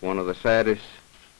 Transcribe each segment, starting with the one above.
one of the saddest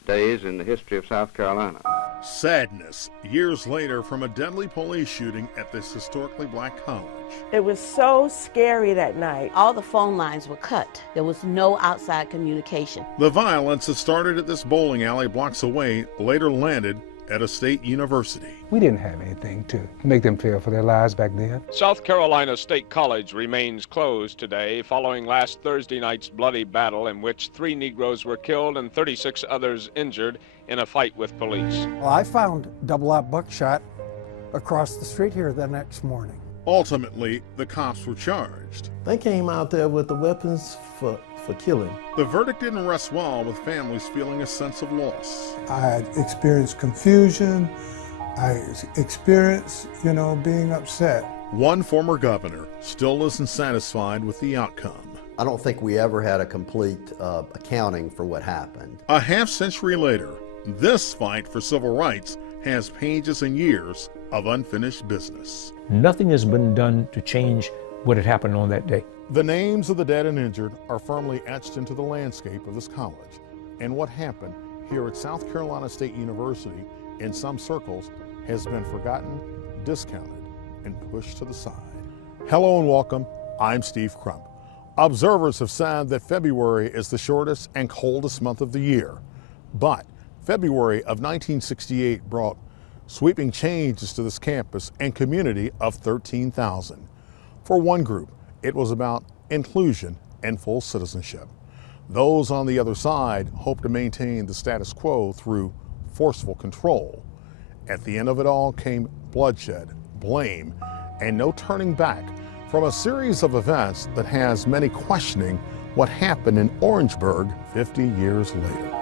days in the history of South Carolina. Sadness years later from a deadly police shooting at this historically black college. It was so scary that night. All the phone lines were cut. There was no outside communication. The violence that started at this bowling alley blocks away later landed at a state university. We didn't have anything to make them fear for their lives back then. South Carolina State College remains closed today following last Thursday night's bloody battle in which 3 Negroes were killed and 36 others injured in a fight with police. Well, I found double-aught buckshot across the street here the next morning. Ultimately, the cops were charged. They came out there with the weapons for killing. The verdict didn't rest well with families feeling a sense of loss. I experienced confusion. I experienced, being upset. One former governor still isn't satisfied with the outcome. I don't think we ever had a complete accounting for what happened. A half-century later, this fight for civil rights has pages and years of unfinished business. Nothing has been done to change what had happened on that day. The names of the dead and injured are firmly etched into the landscape of this college, and what happened here at South Carolina State University in some circles has been forgotten, discounted, and pushed to the side. Hello and welcome, I'm Steve Crump. Observers have said that February is the shortest and coldest month of the year, but February of 1968 brought sweeping changes to this campus and community of 13,000. For one group, it was about inclusion and full citizenship. Those on the other side hope to maintain the status quo through forceful control. At the end of it all came bloodshed, blame, and no turning back from a series of events that has many questioning what happened in Orangeburg 50 years later.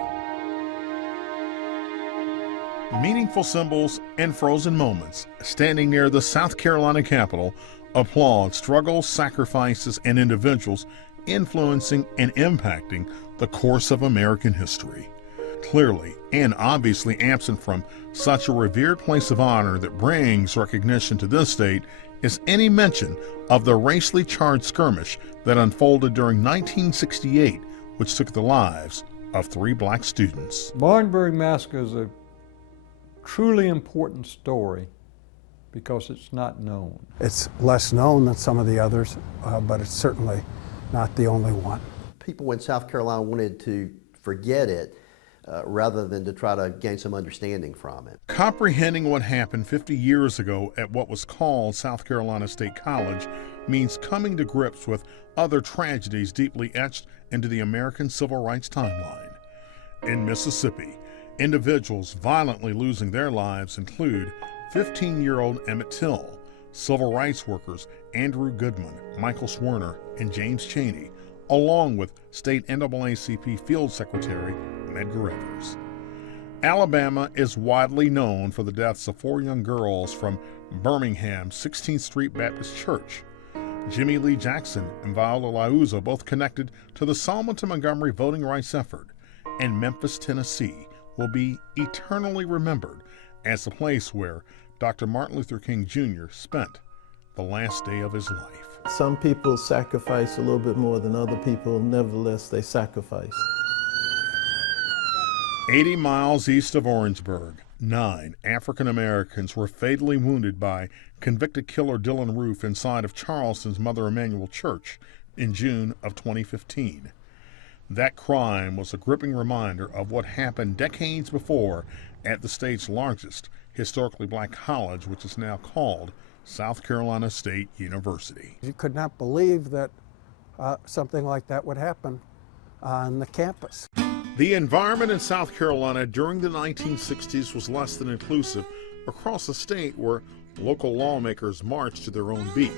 Meaningful symbols and frozen moments standing near the South Carolina Capitol applaud struggles, sacrifices, and individuals influencing and impacting the course of American history. Clearly and obviously absent from such a revered place of honor that brings recognition to this state is any mention of the racially charged skirmish that unfolded during 1968, which took the lives of 3 black students. Orangeburg Massacre is a truly important story because it's not known. It's less known than some of the others, but it's certainly not the only one. People in South Carolina wanted to forget it rather than to try to gain some understanding from it. Comprehending what happened 50 years ago at what was called South Carolina State College means coming to grips with other tragedies deeply etched into the American civil rights timeline. In Mississippi, individuals violently losing their lives include 15-year-old Emmett Till, civil rights workers Andrew Goodman, Michael Swerner, and James Chaney, along with state NAACP Field Secretary Medgar Evers. Alabama is widely known for the deaths of 4 young girls from Birmingham's 16th Street Baptist Church. Jimmy Lee Jackson and Viola Liuzzo both connected to the Selma to Montgomery voting rights effort, and Memphis, Tennessee will be eternally remembered as the place where Dr. Martin Luther King Jr. spent the last day of his life. Some people sacrifice a little bit more than other people. Nevertheless, they sacrifice. 80 miles east of Orangeburg, 9 African Americans were fatally wounded by convicted killer Dylan Roof inside of Charleston's Mother Emanuel Church in June of 2015. That crime was a gripping reminder of what happened decades before at the state's largest historically black college, which is now called South Carolina State University. You could not believe that something like that would happen on the campus. The environment in South Carolina during the 1960s was less than inclusive across the state where local lawmakers marched to their own beat.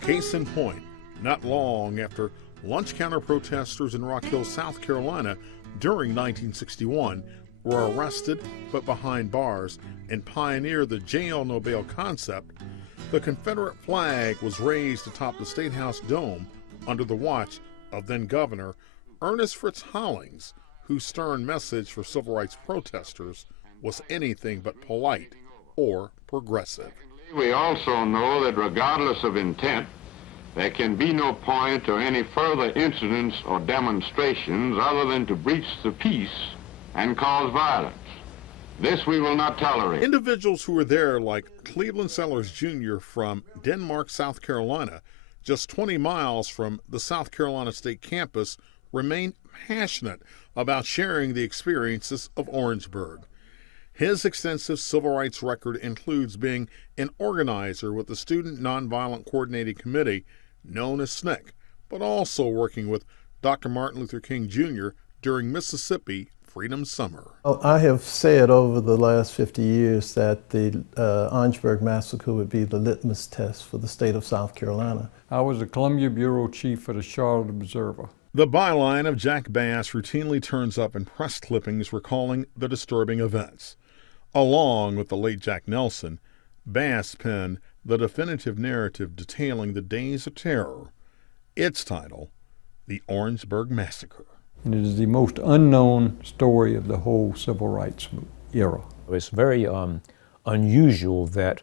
Case in point, not long after lunch counter protesters in Rock Hill, South Carolina during 1961 were arrested but behind bars and pioneered the jail no bail concept, the Confederate flag was raised atop the State House dome under the watch of then Governor Ernest Fritz Hollings, whose stern message for civil rights protesters was anything but polite or progressive. We also know that regardless of intent, There can be no point or any further incidents or demonstrations other than to breach the peace and cause violence. This we will not tolerate. Individuals who were there, like Cleveland Sellers Jr. from Denmark, South Carolina, just 20 miles from the South Carolina State campus, remain passionate about sharing the experiences of Orangeburg. His extensive civil rights record includes being an organizer with the Student Nonviolent Coordinating Committee, known as SNCC, but also working with Dr. Martin Luther King Jr. during Mississippi Freedom Summer. I have said over the last 50 years that the Orangeburg Massacre would be the litmus test for the state of South Carolina. I was the Columbia Bureau Chief for the Charlotte Observer. The byline of Jack Bass routinely turns up in press clippings recalling the disturbing events. Along with the late Jack Nelson, Bass penned the definitive narrative detailing the days of terror. Its title, The Orangeburg Massacre. And it is the most unknown story of the whole civil rights era. It's very unusual that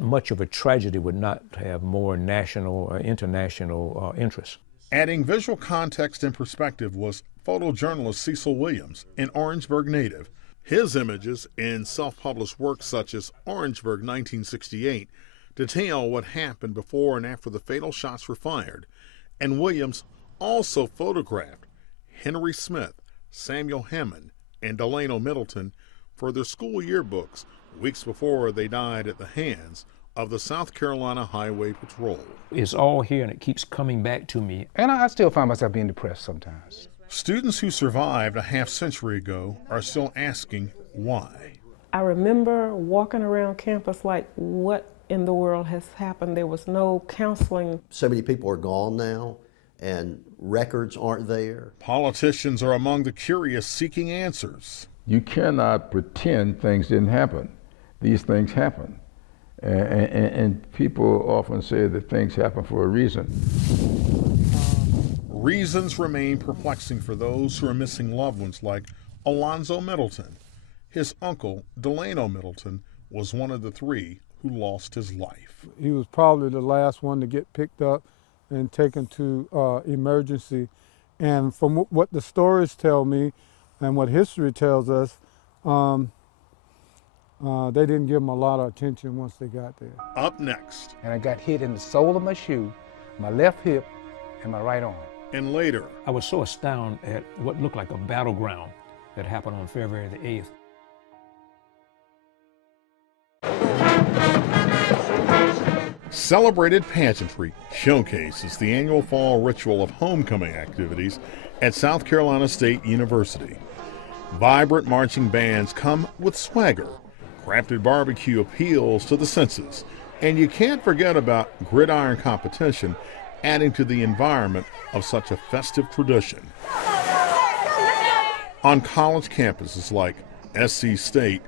much of a tragedy would not have more national or international interest. Adding visual context and perspective was photojournalist Cecil Williams, an Orangeburg native. His images in self-published works such as Orangeburg 1968 detail what happened before and after the fatal shots were fired. And Williams also photographed Henry Smith, Samuel Hammond, and Delano Middleton for their school yearbooks weeks before they died at the hands of the South Carolina Highway Patrol. It's all here and it keeps coming back to me. And I still find myself being depressed sometimes. Students who survived a half-century ago are still asking why. I remember walking around campus like, what in the world has happened? There was no counseling. So many people are gone now, and records aren't there. Politicians are among the curious seeking answers. You cannot pretend things didn't happen. These things happen. And people often say that things happen for a reason. Reasons remain perplexing for those who are missing loved ones like Alonzo Middleton. His uncle, Delano Middleton, was one of the three who lost his life. He was probably the last one to get picked up and taken to emergency. And from what the stories tell me and what history tells us, they didn't give him a lot of attention once they got there. Up next. And I got hit in the sole of my shoe, my left hip, and my right arm. And later. I was so astounded at what looked like a battleground that happened on February the 8th. Celebrated Pageantry showcases the annual fall ritual of homecoming activities at South Carolina State University. Vibrant marching bands come with swagger. Crafted barbecue appeals to the senses. And you can't forget about gridiron competition, adding to the environment of such a festive tradition. On college campuses like SC State,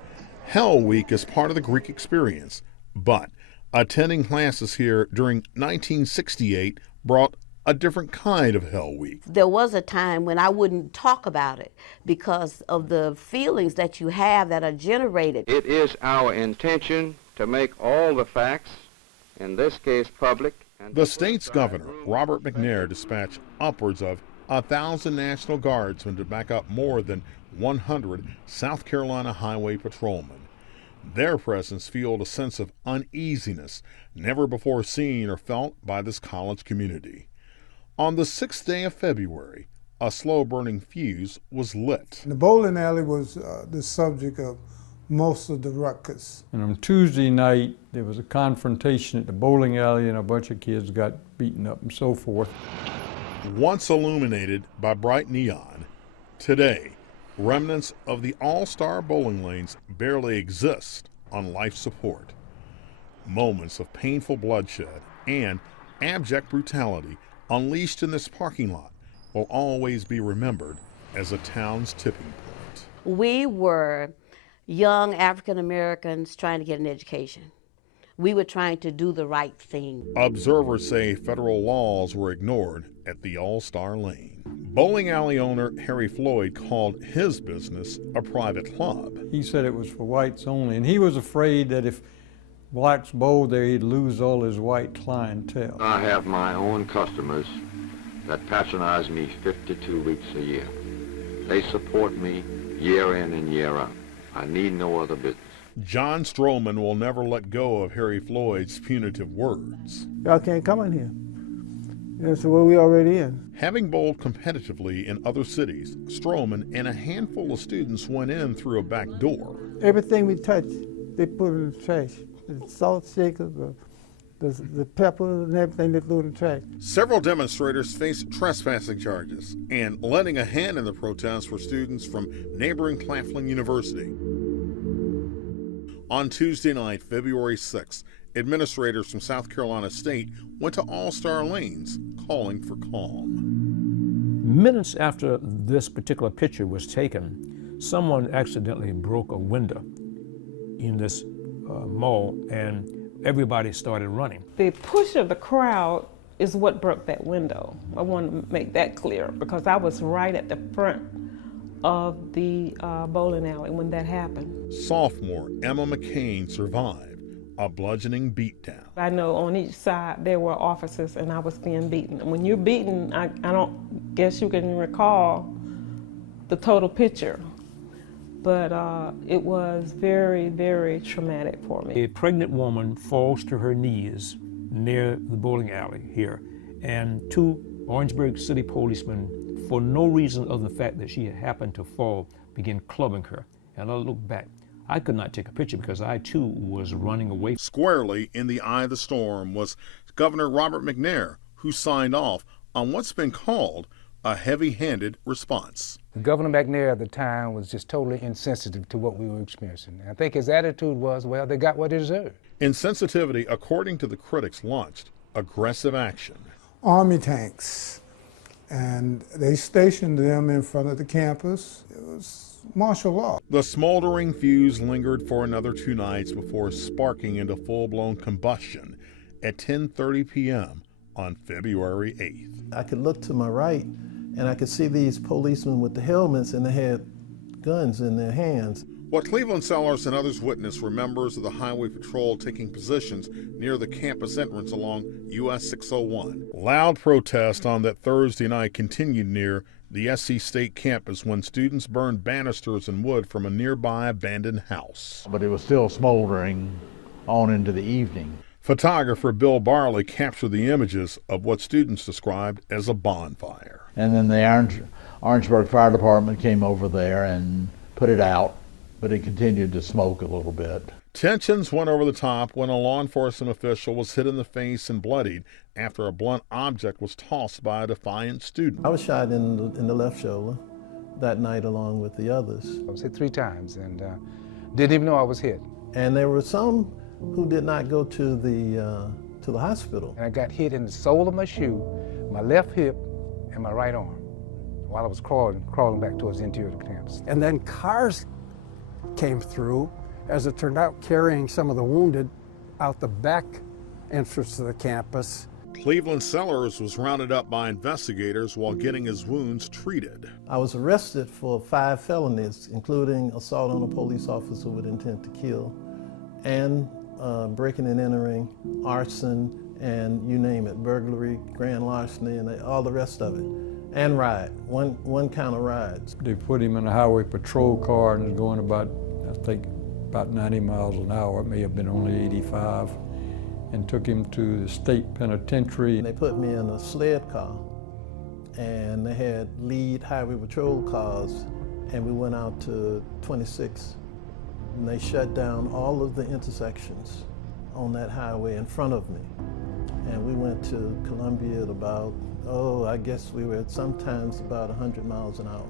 Hell Week is part of the Greek experience, but attending classes here during 1968 brought a different kind of Hell Week. There was a time when I wouldn't talk about it because of the feelings that you have that are generated. It is our intention to make all the facts, in this case public. The state's governor, Robert McNair, dispatched upwards of 1,000 National Guardsmen to back up more than 100 South Carolina highway patrolmen. Their presence fueled a sense of uneasiness never before seen or felt by this college community. On the 6th day of February, a slow-burning fuse was lit. The bowling alley was the subject of most of the ruckus. And on Tuesday night, there was a confrontation at the bowling alley and a bunch of kids got beaten up and so forth. Once illuminated by bright neon, today, remnants of the all-star bowling lanes barely exist on life support. Moments of painful bloodshed and abject brutality unleashed in this parking lot will always be remembered as a town's tipping point. We were young African Americans trying to get an education. We were trying to do the right thing. Observers say federal laws were ignored at the All-Star Lane. Bowling alley owner Harry Floyd called his business a private club. He said it was for whites only, and he was afraid that if blacks bold there, he'd lose all his white clientele. I have my own customers that patronize me 52 weeks a year. They support me year in and year out. I need no other business. John Stroman will never let go of Harry Floyd's punitive words. Y'all can't come in here. That's where we already in. Having bowled competitively in other cities, Stroman and a handful of students went in through a back door. Everything we touch, they put in the trash. The salt shakers, the pepper and everything they threw in the trash. Several demonstrators faced trespassing charges, and lending a hand in the protest were students from neighboring Claflin University. On Tuesday night, February 6th, administrators from South Carolina State went to All-Star Lanes calling for calm. Minutes after this particular picture was taken, someone accidentally broke a window in this mall, and everybody started running. The push of the crowd is what broke that window. I want to make that clear because I was right at the front of the bowling alley when that happened. Sophomore Emma McCain survived a bludgeoning beatdown. I know on each side there were officers and I was being beaten. When you're beaten, I don't guess you can recall the total picture, but it was very, very traumatic for me. A pregnant woman falls to her knees near the bowling alley here, and two Orangeburg city policemen, for no reason other than the fact that she had happened to fall, began clubbing her. And I looked back. I could not take a picture because I too was running away. Squarely in the eye of the storm was Governor Robert McNair, who signed off on what's been called a heavy-handed response. Governor McNair at the time was just totally insensitive to what we were experiencing. I think his attitude was, well, they got what they deserved. Insensitivity, according to the critics, launched aggressive action. Army tanks, and they stationed them in front of the campus. It was martial law. The smoldering fuse lingered for another 2 nights before sparking into full-blown combustion at 10:30 p.m. on February 8th. I could look to my right, and I could see these policemen with the helmets, and they had guns in their hands. What Cleveland Sellers and others witnessed were members of the Highway Patrol taking positions near the campus entrance along US 601. Loud protest on that Thursday night continued near the SC State campus when students burned banisters and wood from a nearby abandoned house. But it was still smoldering on into the evening. Photographer Bill Barley captured the images of what students described as a bonfire. And then the Orangeburg Fire Department came over there and put it out, but it continued to smoke a little bit. Tensions went over the top when a law enforcement official was hit in the face and bloodied after a blunt object was tossed by a defiant student. I was shot in the left shoulder that night along with the others. I was hit 3 times and didn't even know I was hit. And there were some who did not go to the hospital. And I got hit in the sole of my shoe, my left hip, and my right arm while I was crawling back towards the interior of the campus. And then cars came through, as it turned out, carrying some of the wounded out the back entrance to the campus. Cleveland Sellers was rounded up by investigators while getting his wounds treated. I was arrested for 5 felonies, including assault on a police officer with intent to kill, and breaking and entering, arson, and you name it, burglary, grand larceny, and all the rest of it. And ride, one count of rides. They put him in a highway patrol car and was going about, I think, about 90 miles an hour. It may have been only 85. And took him to the state penitentiary. They put me in a sled car, and they had lead highway patrol cars, and we went out to 26, and they shut down all of the intersections on that highway in front of me. And we went to Columbia at about, I guess we were at sometimes about 100 miles an hour.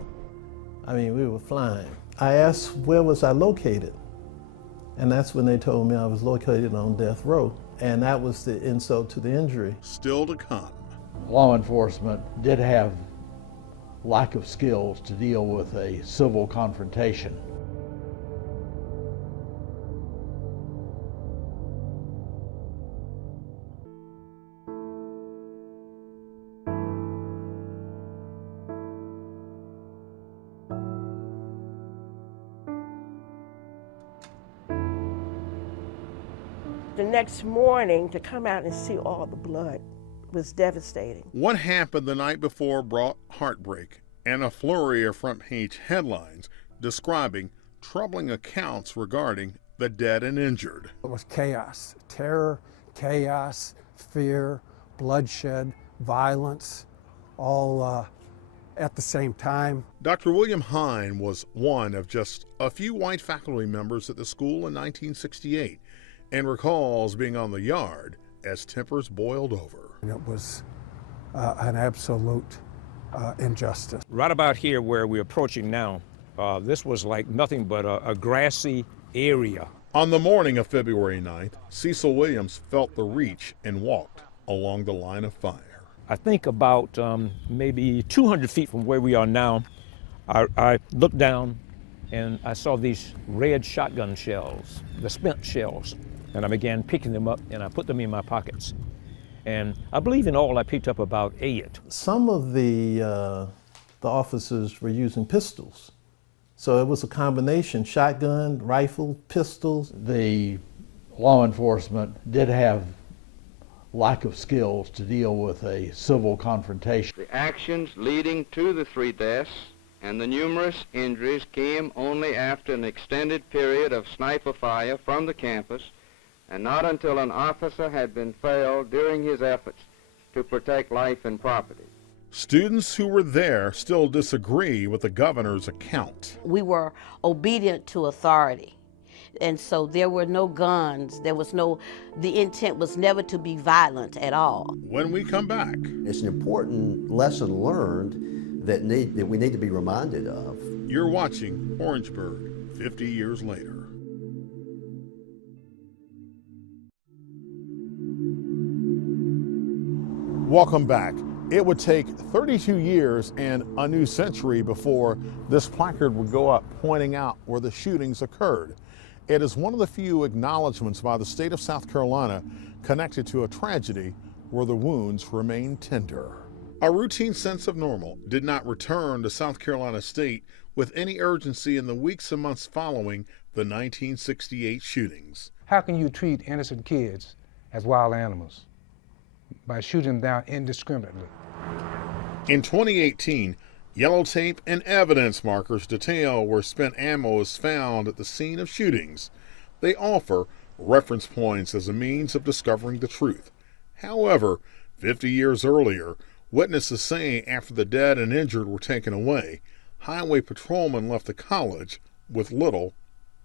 I mean, we were flying. I asked where was I located, and that's when they told me I was located on death row. And that was the insult to the injury. Still to come. Law enforcement did have lack of skills to deal with a civil confrontation. The next morning, to come out and see all the blood was devastating. What happened the night before brought heartbreak and a flurry of front-page headlines describing troubling accounts regarding the dead and injured. It was chaos, terror, chaos, fear, bloodshed, violence, all at the same time. Dr. William Hine was one of just a few white faculty members at the school in 1968 and recalls being on the yard as tempers boiled over. And it was an absolute injustice. Right about here where we're approaching now, this was like nothing but a grassy area. On the morning of February 9th, Cecil Williams felt the reach and walked along the line of fire. I think about maybe 200 feet from where we are now, I looked down and I saw these red shotgun shells, the spent shells, and I began picking them up and I put them in my pockets. And I believe in all I picked up about 8. Some of the officers were using pistols. So it was a combination, shotgun, rifle, pistols. The law enforcement did have lack of skills to deal with a civil confrontation. The actions leading to the 3 deaths and the numerous injuries came only after an extended period of sniper fire from the campus, and not until an officer had been felled during his efforts to protect life and property. Students who were there still disagree with the governor's account. We were obedient to authority. And so there were no guns, the intent was never to be violent at all. When we come back, it's an important lesson learned that we need to be reminded of. You're watching Orangeburg 50 years later. Welcome back. It would take 32 years and a new century before this placard would go up pointing out where the shootings occurred. It is one of the few acknowledgments by the state of South Carolina connected to a tragedy where the wounds remain tender. A routine sense of normal did not return to South Carolina State with any urgency in the weeks and months following the 1968 shootings. How can you treat innocent kids as wild animals? By shooting them down indiscriminately. In 2018, yellow tape and evidence markers detail where spent ammo is found at the scene of shootings. They offer reference points as a means of discovering the truth. However, 50 years earlier, witnesses say after the dead and injured were taken away, highway patrolmen left the college with little,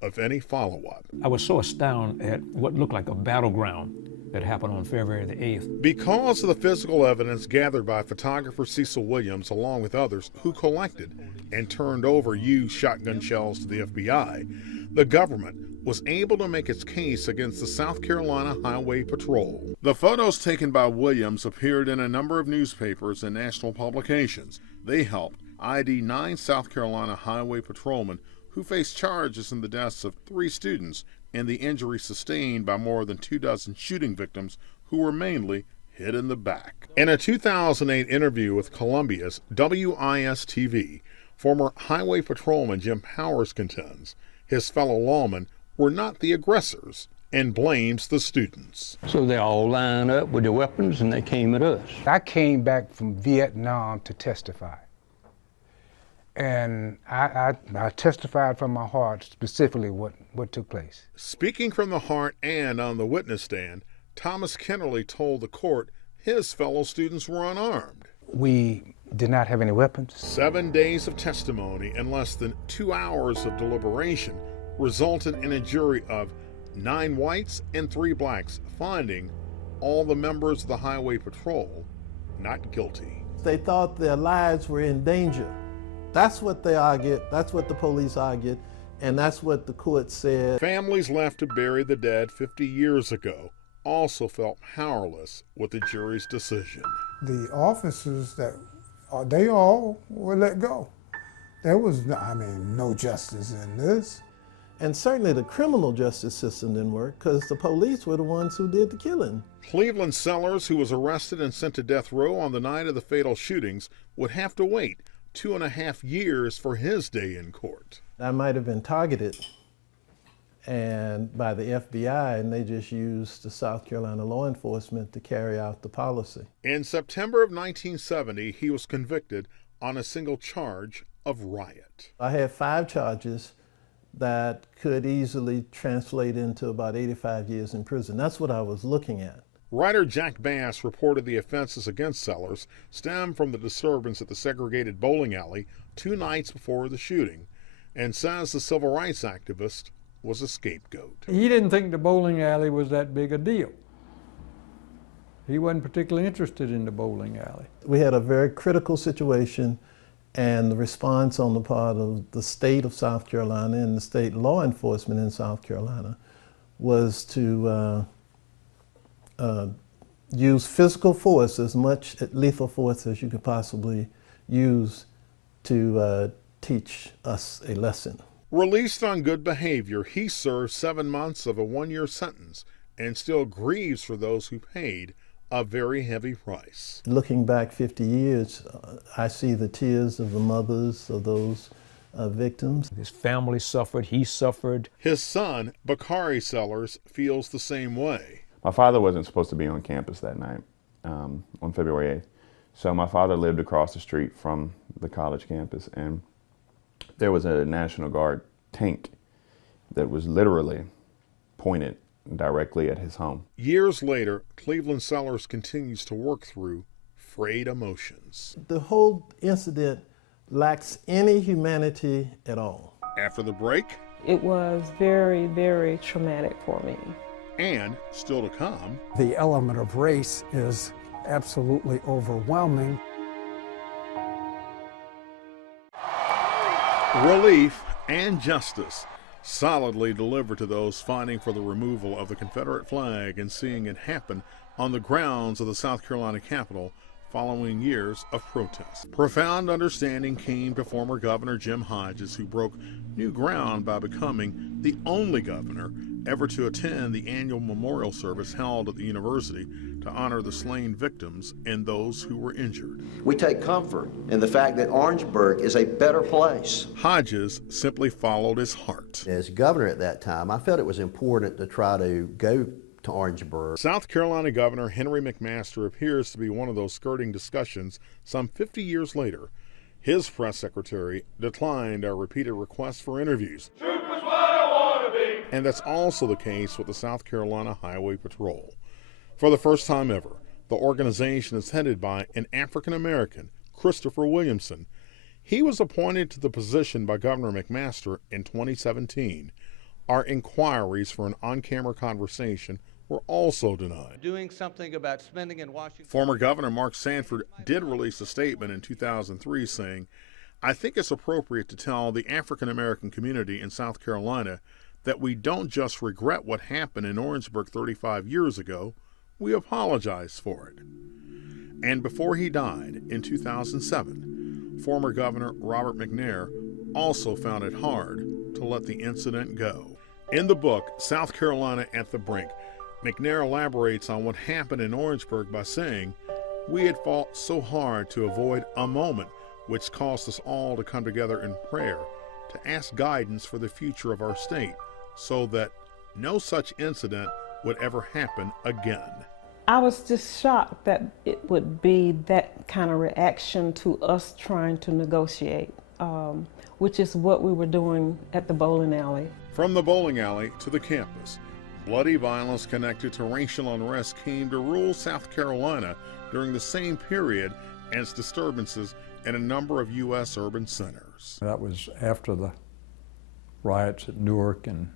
if any, follow-up. I was so astounded at what looked like a battleground that happened on February the 8th. Because of the physical evidence gathered by photographer Cecil Williams along with others who collected and turned over used shotgun shells to the FBI, the government was able to make its case against the South Carolina Highway Patrol. The photos taken by Williams appeared in a number of newspapers and national publications. They helped ID 9 South Carolina Highway Patrolmen who faced charges in the deaths of 3 students and the injury sustained by more than 24 shooting victims who were mainly hit in the back. In a 2008 interview with Columbia's WIS-TV, former highway patrolman Jim Powers contends his fellow lawmen were not the aggressors and blames the students. So they all lined up with their weapons and they came at us. I came back from Vietnam to testify. And I testified from my heart specifically what took place. Speaking from the heart and on the witness stand, Thomas Kennerly told the court his fellow students were unarmed. We did not have any weapons. 7 days of testimony and less than 2 hours of deliberation resulted in a jury of 9 whites and 3 blacks, finding all the members of the highway patrol not guilty. They thought their lives were in danger. That's what they argued, that's what the police argued, and that's what the court said. Families left to bury the dead 50 years ago also felt powerless with the jury's decision. The officers they all were let go. There was, no justice in this. And certainly the criminal justice system didn't work because the police were the ones who did the killing. Cleveland Sellers, who was arrested and sent to death row on the night of the fatal shootings, would have to wait 2.5 years for his day in court. I might have been targeted and by the FBI, and they just used the South Carolina law enforcement to carry out the policy. In September of 1970, he was convicted on a single charge of riot. I had 5 charges that could easily translate into about 85 years in prison. That's what I was looking at. Writer Jack Bass reported the offenses against Sellers stemmed from the disturbance at the segregated bowling alley 2 nights before the shooting, and says the civil rights activist was a scapegoat. He didn't think the bowling alley was that big a deal. He wasn't particularly interested in the bowling alley. We had a very critical situation, and the response on the part of the state of South Carolina and the state law enforcement in South Carolina was to use physical force, as much lethal force as you could possibly use to teach us a lesson. Released on good behavior, he served 7 months of a 1-year sentence and still grieves for those who paid a very heavy price. Looking back 50 years, I see the tears of the mothers of those victims. His family suffered, he suffered. His son, Bakari Sellers, feels the same way. My father wasn't supposed to be on campus that night, on February 8th. So my father lived across the street from the college campus, and there was a National Guard tank that was literally pointed directly at his home. Years later, Cleveland Sellers continues to work through frayed emotions. The whole incident lacks any humanity at all. After the break, it was very, very traumatic for me. And still to come, the element of race is absolutely overwhelming. Relief and justice solidly delivered to those fighting for the removal of the Confederate flag and seeing it happen on the grounds of the South Carolina Capitol following years of protest. Profound understanding came to former Governor Jim Hodges, who broke new ground by becoming the only governor ever to attend the annual memorial service held at the university to honor the slain victims and those who were injured. We take comfort in the fact that Orangeburg is a better place. Hodges simply followed his heart. As governor at that time, I felt it was important to try to go to Orangeburg. South Carolina Governor Henry McMaster appears to be one of those skirting discussions some 50 years later. His press secretary declined our repeated requests for interviews. Troop is what I want to be. And that's also the case with the South Carolina Highway Patrol. For the first time ever, the organization is headed by an African American, Christopher Williamson. He was appointed to the position by Governor McMaster in 2017. Our inquiries for an on-camera conversation were also denied. Doing something about spending in Washington. Former Governor Mark Sanford did release a statement in 2003 saying, "I think it's appropriate to tell the African American community in South Carolina that we don't just regret what happened in Orangeburg 35 years ago, we apologize for it." And before he died in 2007, former Governor Robert McNair also found it hard to let the incident go. In the book, South Carolina at the Brink, McNair elaborates on what happened in Orangeburg by saying, "We had fought so hard to avoid a moment which caused us all to come together in prayer to ask guidance for the future of our state so that no such incident would ever happen again." I was just shocked that it would be that kind of reaction to us trying to negotiate, which is what we were doing at the bowling alley. From the bowling alley to the campus, bloody violence connected to racial unrest came to rule South Carolina during the same period as disturbances in a number of U.S. urban centers. That was after the riots at Newark and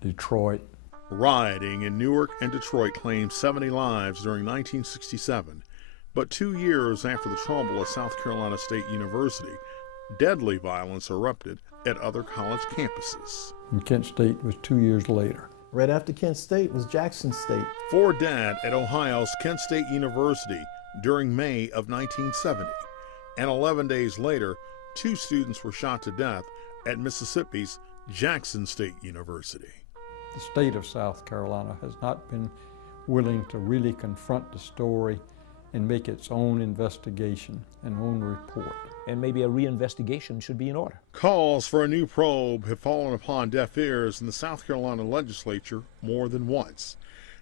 Detroit. Rioting in Newark and Detroit claimed 70 lives during 1967, but 2 years after the trouble at South Carolina State University, deadly violence erupted at other college campuses. And Kent State was 2 years later. Right after Kent State was Jackson State. 4 died at Ohio's Kent State University during May of 1970, and 11 days later, 2 students were shot to death at Mississippi's Jackson State University. The state of South Carolina has not been willing to really confront the story and make its own investigation and own report. and maybe a reinvestigation should be in order. Calls for a new probe have fallen upon deaf ears in the South Carolina legislature more than once.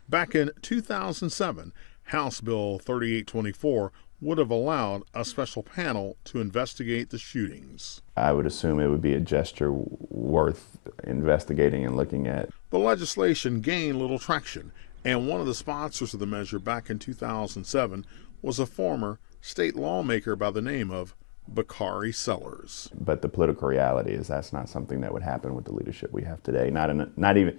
Back in 2007, House Bill 3824 would have allowed a special panel to investigate the shootings. I would assume it would be a gesture worth investigating and looking at. The legislation gained little traction, and one of the sponsors of the measure back in 2007 was a former state lawmaker by the name of Bakari Sellers. But the political reality is that's not something that would happen with the leadership we have today. Not even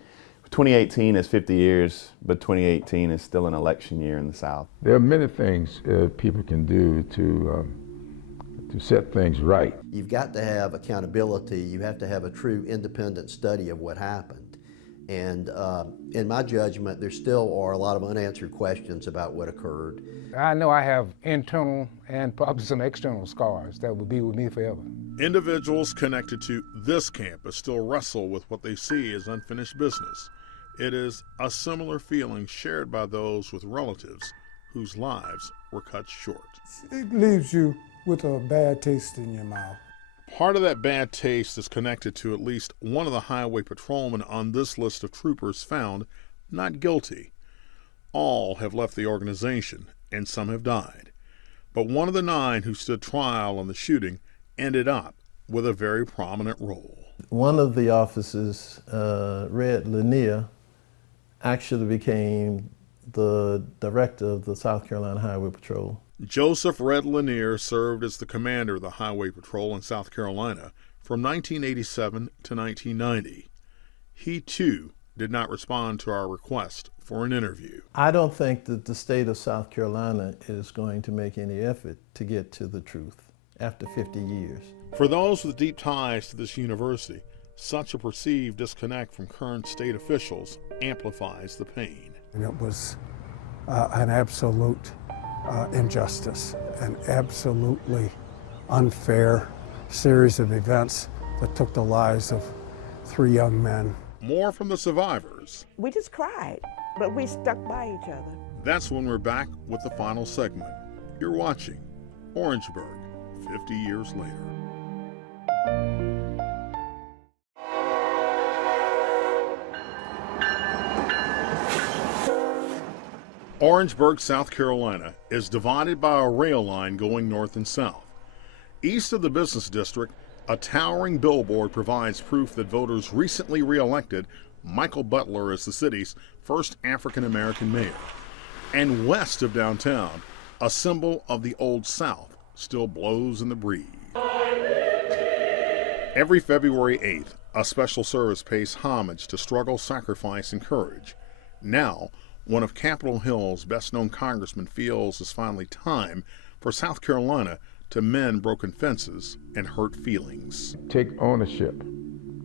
2018 is 50 years, but 2018 is still an election year in the South. There are many things people can do to set things right. You've got to have accountability. You have to have a true independent study of what happened. And in my judgment, there still are a lot of unanswered questions about what occurred. I know I have internal and probably some external scars that will be with me forever. Individuals connected to this campus still wrestle with what they see as unfinished business. It is a similar feeling shared by those with relatives whose lives were cut short. It leaves you with a bad taste in your mouth. Part of that bad taste is connected to at least one of the highway patrolmen on this list of troopers found not guilty. All have left the organization, and some have died. But one of the 9 who stood trial on the shooting ended up with a very prominent role. One of the officers, Red Lanier, actually became the director of the South Carolina Highway Patrol. Joseph Red Lanier served as the commander of the Highway Patrol in South Carolina from 1987 to 1990. He, too, did not respond to our request for an interview. I don't think that the state of South Carolina is going to make any effort to get to the truth after 50 years. For those with deep ties to this university, such a perceived disconnect from current state officials amplifies the pain. And it was an absolute injustice, an absolutely unfair series of events that took the lives of 3 young men. More from the survivors. We just cried, but we stuck by each other. That's when we're back with the final segment. You're watching Orangeburg, 50 years later. Orangeburg, South Carolina is divided by a rail line going north and south. East of the business district, a towering billboard provides proof that voters recently re-elected Michael Butler as the city's first African-American mayor. And west of downtown, a symbol of the Old South still blows in the breeze. Every February 8th, a special service pays homage to struggle, sacrifice, and courage. Now, one of Capitol Hill's best-known congressmen feels it's finally time for South Carolina to mend broken fences and hurt feelings. Take ownership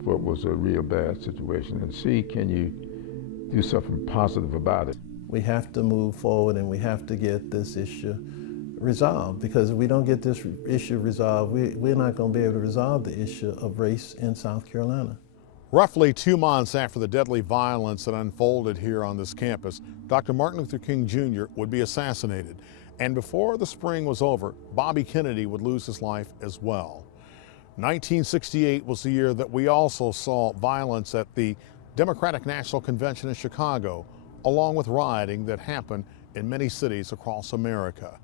for what was a real bad situation and see, can you do something positive about it? We have to move forward and we have to get this issue resolved, because if we don't get this issue resolved, we're not going to be able to resolve the issue of race in South Carolina. Roughly 2 months after the deadly violence that unfolded here on this campus, Dr. Martin Luther King Jr. would be assassinated. And before the spring was over, Bobby Kennedy would lose his life as well. 1968 was the year that we also saw violence at the Democratic National Convention in Chicago, along with rioting that happened in many cities across America.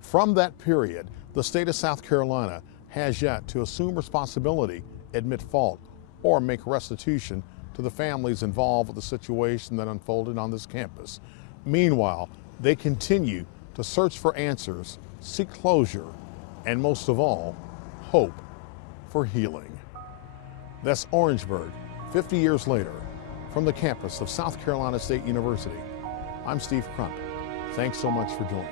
From that period, the state of South Carolina has yet to assume responsibility, admit fault, or make restitution to the families involved with the situation that unfolded on this campus. Meanwhile, they continue to search for answers, seek closure, and most of all, hope for healing. That's Orangeburg, 50 years later, from the campus of South Carolina State University. I'm Steve Crump. Thanks so much for joining.